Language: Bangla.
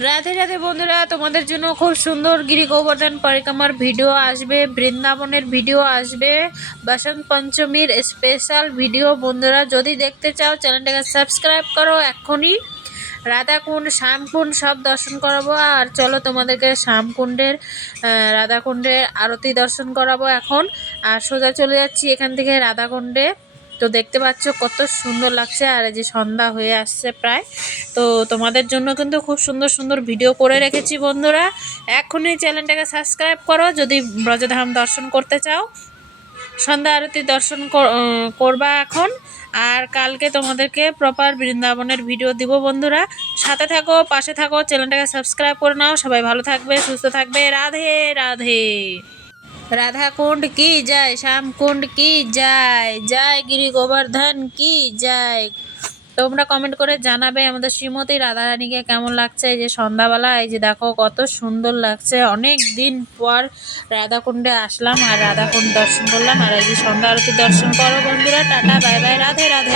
রাধে রাধে বন্ধুরা, তোমাদের জন্য খুব সুন্দর গিরি গোবর্ধন পরিক্রমার ভিডিও আসবে, বৃন্দাবনের ভিডিও আসবে, বসন্ত পঞ্চমীর স্পেশাল ভিডিও বন্ধুরা। যদি দেখতে চাও, চ্যানেলটাকে সাবস্ক্রাইব করো এক্ষুনি। রাধাকুণ্ড, শ্যামকুণ্ড সব দর্শন করাবো। আর চলো তোমাদেরকে শ্যামকুণ্ডের রাধাকুণ্ডের আরতি দর্শন করাবো এখন। আর সোজা চলে যাচ্ছি এখান থেকে রাধাকুণ্ডে। তো দেখতে পাচ্ছ কত সুন্দর লাগছে আর এই যে সন্ধ্যা হয়ে আসছে প্রায়। তো তোমাদের জন্য কিন্তু খুব সুন্দর সুন্দর ভিডিও করে রেখেছি বন্ধুরা। এখনই চ্যানেলটাকে সাবস্ক্রাইব করো, যদি ব্রজধাম দর্শন করতে চাও। সন্ধ্যা আরতি দর্শন কর- করবা এখন। আর কালকে তোমাদেরকে প্রপার বৃন্দাবনের ভিডিও দিব বন্ধুরা। সাথে থাকো, পাশে থাকো, চ্যানেলটাকে সাবস্ক্রাইব করে নাও। সবাই ভালো থাকবে, সুস্থ থাকবে। রাধে রাধে। রাধা কুণ্ড কি যায় শ্যাম কুণ্ড কি যায় জয় গিরি গোবর্ধন কি যায়? তোমরা কমেন্ট করে জানাবে আমাদের শ্রীমতী রাধারানীকে কেমন লাগছে এই যে সন্ধ্যাবেলা এই যে দেখো কত সুন্দর লাগছে। অনেক দিন পর রাধাকুণ্ডে আসলাম আর রাধাকুণ্ড দর্শন করলাম। আর এই যে সন্ধ্যা আরতি দর্শন করো বন্ধুরা। Tata, bye bye, Radhe Radhe.